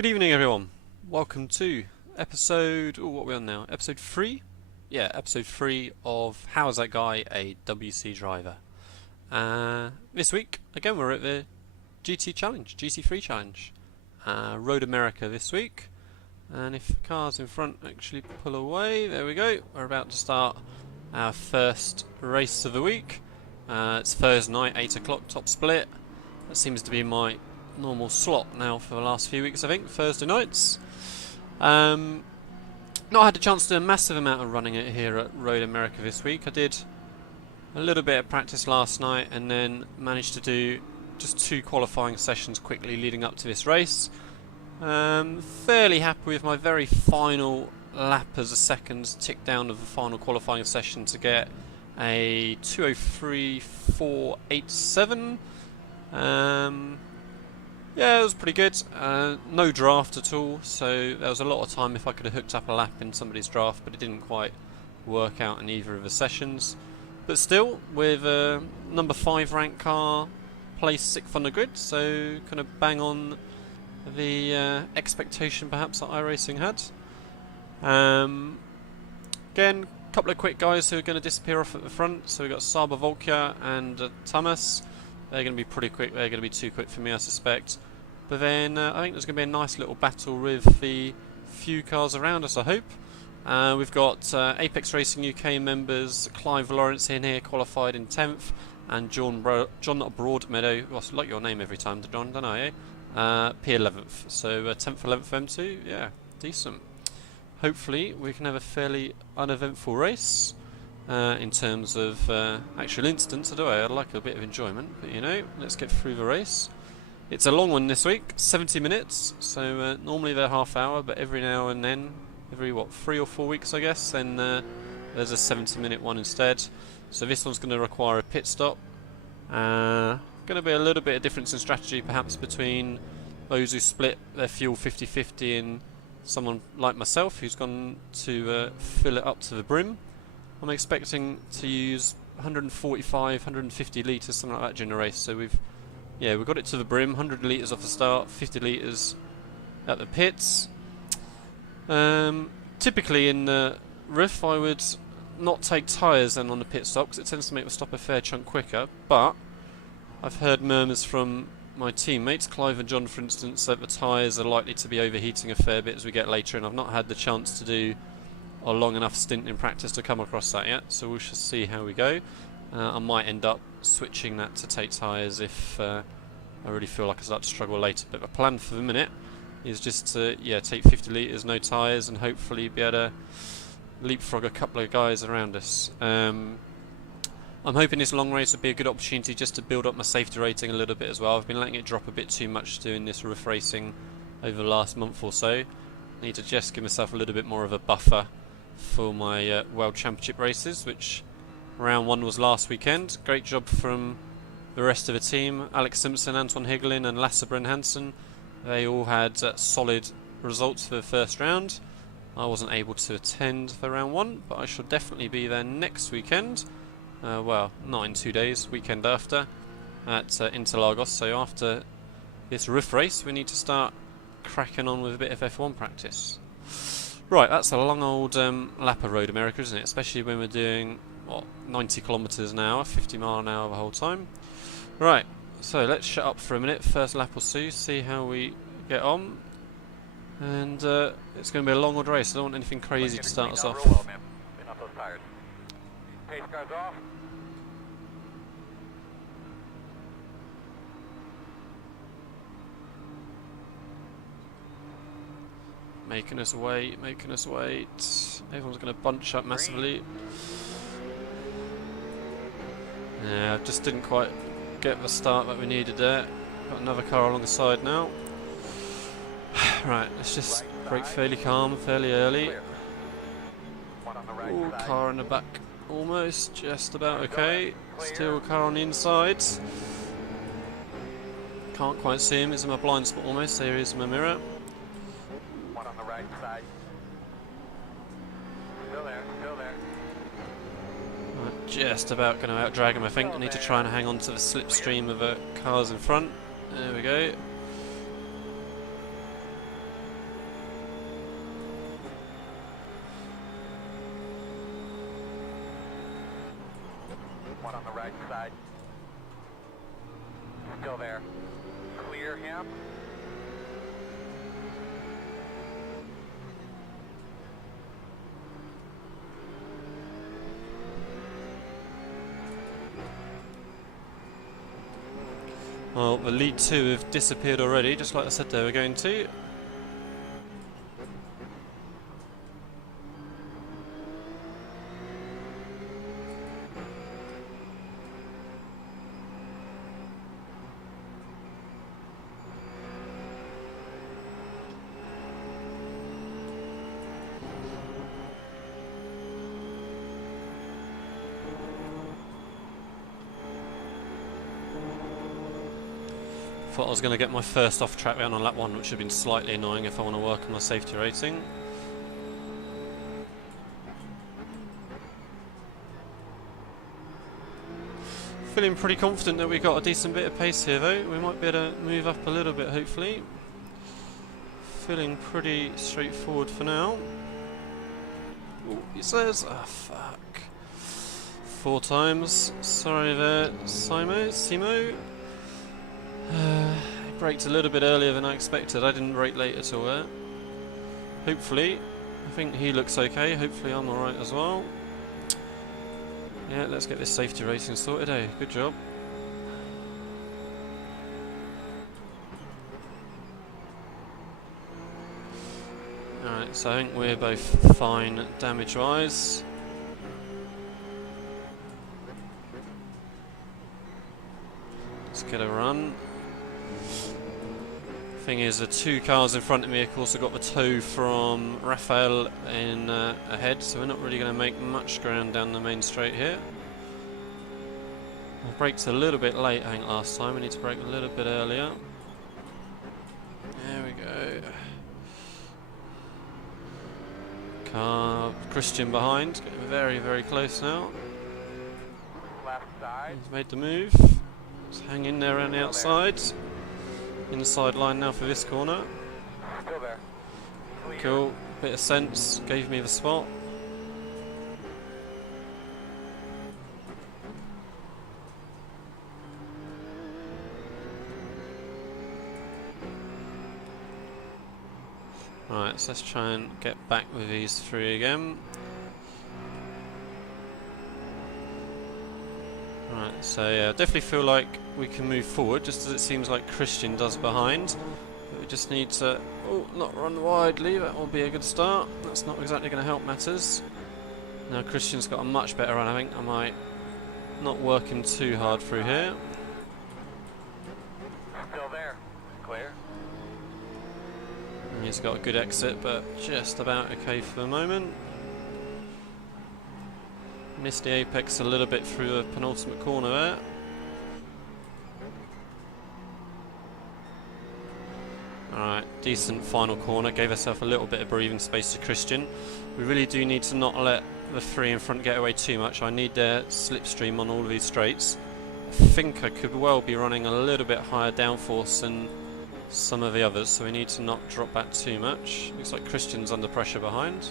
Good evening, everyone. Welcome to episode. Oh, what are we on now? Episode 3? Yeah, episode 3 of How Is That Guy a WC Driver? This week, again, we're at the GT Challenge, GT3 Challenge. Road America this week. And if the cars in front actually pull away, there we go. We're about to start our first race of the week. It's Thursday night, 8 o'clock, top split. That seems to be my normal slot now for the last few weeks, I think, Thursday nights. Not had a chance to do a massive amount of running it here at Road America this week. I did a little bit of practice last night and then managed to do just 2 qualifying sessions quickly leading up to this race. Fairly happy with my very final lap as a second tick down of the final qualifying session to get a 2:03.487. Yeah, it was pretty good. No draft at all, so there was a lot of time if I could have hooked up a lap in somebody's draft, but it didn't quite work out in either of the sessions. But still, with a number 5 ranked car, placed 6th on the grid, so kind of bang on the expectation perhaps that iRacing had. Again, a couple of quick guys who are going to disappear off at the front. So we've got Saba Volkja and Thomas. They're going to be pretty quick. They're going to be too quick for me, I suspect. But then I think there's going to be a nice little battle with the few cars around us, I hope. We've got ApexRacingUK members Clive Lawrence in here, qualified in 10th, and John Broadmeadow. Oh, I like your name every time, John, don't I? P11th. So 10th, 11th, M2. Yeah, decent. Hopefully we can have a fairly uneventful race. In terms of actual instance, I'd like a bit of enjoyment, but you know, let's get through the race. It's a long one this week, 70 minutes, so normally they're half hour, but every now and then, every 3 or 4 weeks I guess, then there's a 70-minute one instead. So this one's going to require a pit stop. Going to be a little bit of difference in strategy perhaps between those who split their fuel 50-50 and someone like myself who's gone to fill it up to the brim. I'm expecting to use 145, 150 litres, something like that during the race. So we've got it to the brim, 100 litres off the start, 50 litres at the pits. Typically in the roof I would not take tyres then on the pit stop because it tends to make the stop a fair chunk quicker, but I've heard murmurs from my teammates, Clive and John for instance, that the tyres are likely to be overheating a fair bit as we get later, and I've not had the chance to do a long enough stint in practice to come across that yet, so we shall see how we go. I might end up switching that to take tyres if I really feel like I start to struggle later, but the plan for the minute is just to take 50 litres, no tyres, and hopefully be able to leapfrog a couple of guys around us. I'm hoping this long race would be a good opportunity just to build up my safety rating a little bit as well. I've been letting it drop a bit too much doing this roof racing over the last month or so. I need to just give myself a little bit more of a buffer for my World Championship races, which round 1 was last weekend. Great job from the rest of the team. Alex Simpson, Anton Higelin and Lasse Bryn Hansen. They all had solid results for the first round. I wasn't able to attend for round 1, but I shall definitely be there next weekend. Well, not in 2 days, weekend after, at Interlagos. So after this roof race we need to start cracking on with a bit of F1 practice. Right, that's a long old lap of Road America, isn't it? Especially when we're doing, 90 kilometres an hour, 50 mile an hour the whole time. Right, so let's shut up for a minute, first lap or two, see how we get on. And it's going to be a long old race, I don't want anything crazy to start us off. Pace cars off. Making us wait. Everyone's going to bunch up massively. Yeah, just didn't quite get the start that we needed there. Got another car along the side now. Right, let's just brake fairly calm, fairly early. Ooh, car in the back, almost, just about okay. Still a car on the inside. Can't quite see him, he's in my blind spot almost, there he is in my mirror. Side. Still there. I'm just about going to out-drag him, I think. I need to try and hang on to the slipstream of the cars in front. There we go. on the right side. Still there. Clear him. Well, the lead two have disappeared already, just like I said they were going to. Thought I was going to get my first off-track round on lap 1, which would have been slightly annoying if I want to work on my safety rating. Feeling pretty confident that we got a decent bit of pace here though. We might be able to move up a little bit hopefully. Feeling pretty straightforward for now. Ooh, he says, ah, fuck. 4 times. Sorry there, Simo. He braked a little bit earlier than I expected. I didn't brake late at all there. Hopefully, I think he looks okay. Hopefully I'm alright as well. Yeah, let's get this safety racing sorted, eh? Good job. Alright, so I think we're both fine damage-wise. Let's get a run. Thing is, the 2 cars in front of me, of course, have got the tow from Raphael in ahead, so we're not really going to make much ground down the main straight here. I braked a little bit late, I think, last time. We need to brake a little bit earlier. There we go. Car, Christian behind, getting very, very close now. Left side. He's made the move. Just hang in there around the outside. Inside line now for this corner. Still there. Clear. Cool, bit of sense, gave me the spot. Right, so let's try and get back with these 3 again. Right, so yeah, I definitely feel like we can move forward, just as it seems like Christian does behind. But we just need to, not run widely, that will be a good start. That's not exactly going to help matters. Now Christian's got a much better run, I think. I might not work him too hard through here. Still there. Clear. And he's got a good exit, but just about okay for the moment. Missed the apex a little bit through the penultimate corner there. Alright, decent final corner. Gave herself a little bit of breathing space to Christian. We really do need to not let the 3 in front get away too much. I need their slipstream on all of these straights. I think I could well be running a little bit higher downforce than some of the others, so we need to not drop back too much. Looks like Christian's under pressure behind.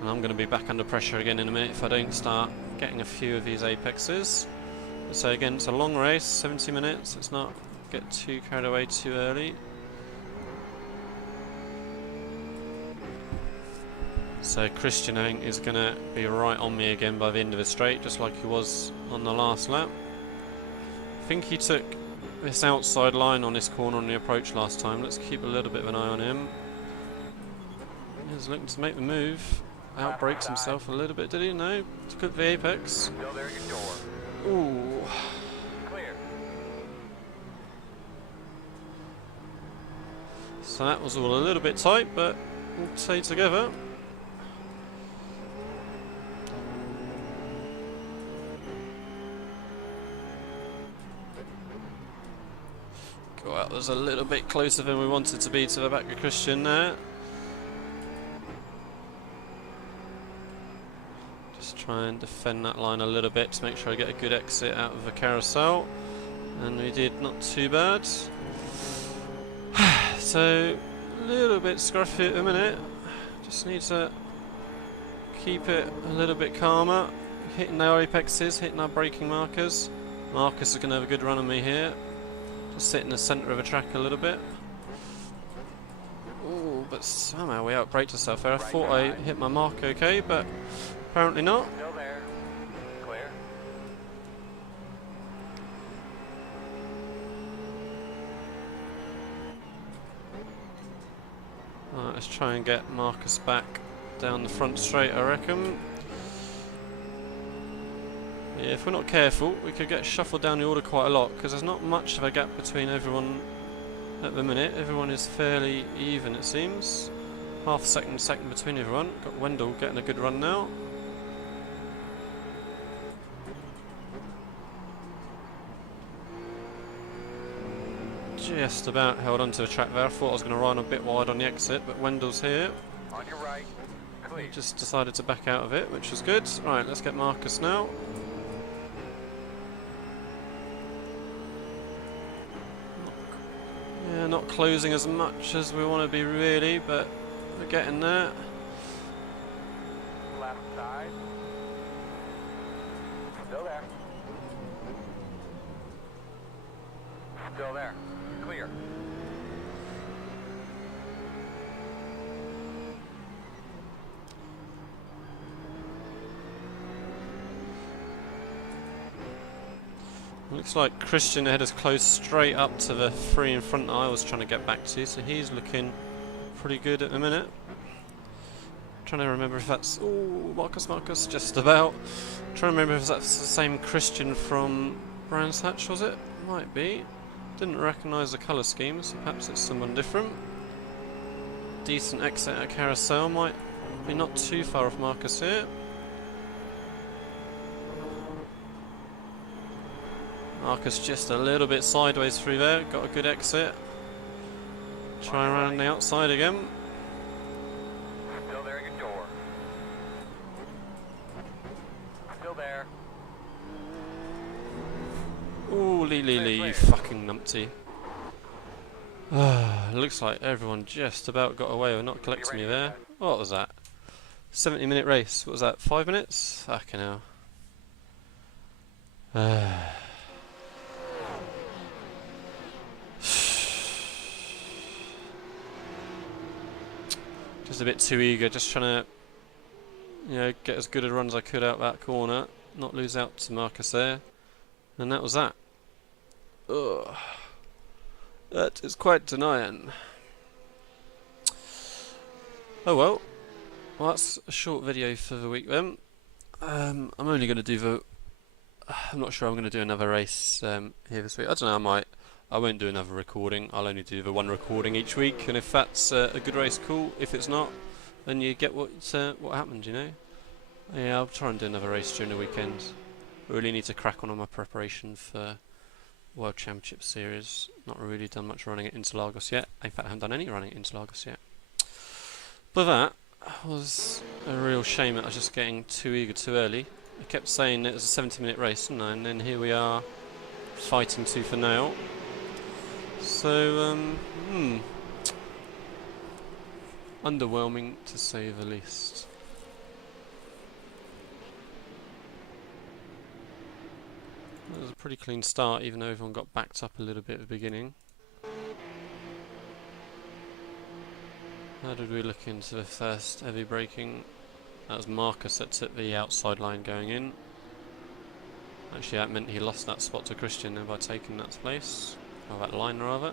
And I'm going to be back under pressure again in a minute if I don't start getting a few of these apexes. So again, it's a long race, 70 minutes, let's not get too carried away too early. So Christian, I think, is going to be right on me again by the end of the straight, just like he was on the last lap. I think he took this outside line on this corner on the approach last time. Let's keep a little bit of an eye on him. He's looking to make the move. Outbrakes himself a little bit, did he? No. Took up the apex. Still there, your door. Ooh. Clear. So that was all a little bit tight, but we'll stay together. God, that was a little bit closer than we wanted to be to the back of Christian there. Try and defend that line a little bit to make sure I get a good exit out of the carousel, and we did not too bad. So a little bit scruffy at the minute, just need to keep it a little bit calmer, hitting our apexes, hitting our braking markers. Marcus is going to have a good run on me here. Just sit in the centre of the track a little bit. Ooh, but somehow we outbraked ourselves there. I thought I hit my mark okay, but apparently not. Still there. Clear. Right, let's try and get Marcus back down the front straight, I reckon. Yeah, if we're not careful, we could get shuffled down the order quite a lot, because there's not much of a gap between everyone at the minute. Everyone is fairly even, it seems. Half a second between everyone. Got Wendell getting a good run now. Just about held onto the track there. I thought I was going to run a bit wide on the exit, but Wendell's here. On your right. Clear. Just decided to back out of it, which was good. Right, let's get Marcus now. Yeah, not closing as much as we want to be really, but we're getting there. Left side. Still there. Still there. Clear. Looks like Christian ahead is close straight up to the three in front that I was trying to get back to, so he's looking pretty good at the minute. Trying to remember if that's... Ooh, Marcus, just about. Trying to remember if that's the same Christian from Brands Hatch, was it? Might be. Didn't recognise the colour scheme, so perhaps it's someone different. Decent exit at Carousel, might be not too far off Marcus here. Marcus just a little bit sideways through there, got a good exit. Try around the outside again. Still there at your door. Still there. Ooh, Lee, you fucking numpty. Looks like everyone just about got away with not collecting me there. What was that? 70-minute race. What was that? 5 minutes? Fucking hell. Just a bit too eager, just trying to, you know, get as good a run as I could out that corner, not lose out to Marcus there, and that was that. Ugh. That is quite denying. Oh well, that's a short video for the week then. I'm only going to do the... I'm not sure I'm going to do another race here this week. I don't know, I won't do another recording. I'll only do the one recording each week, and if that's a good race, cool. If it's not, then you get what happened, you know. Yeah, I'll try and do another race during the weekend. I really need to crack on my preparation for World Championship Series. Not really done much running at Interlagos yet. In fact, I haven't done any running at Interlagos yet. But that was a real shame that I was just getting too eager too early. I kept saying it was a 70-minute race, didn't I? And then here we are, fighting tooth and nail. So, underwhelming to say the least. That was a pretty clean start, even though everyone got backed up a little bit at the beginning. How did we look into the first heavy braking? That was Marcus that took the outside line going in. Actually, that meant he lost that spot to Christian by taking that place. Or that line rather.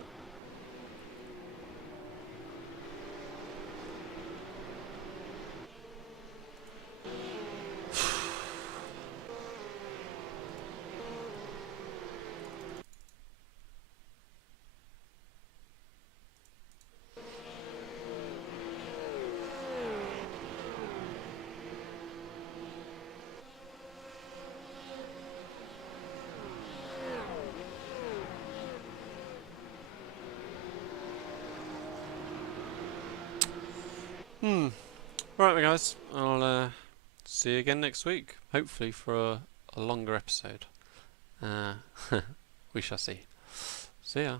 Right, guys, I'll see you again next week, hopefully for a longer episode. We shall see. See ya.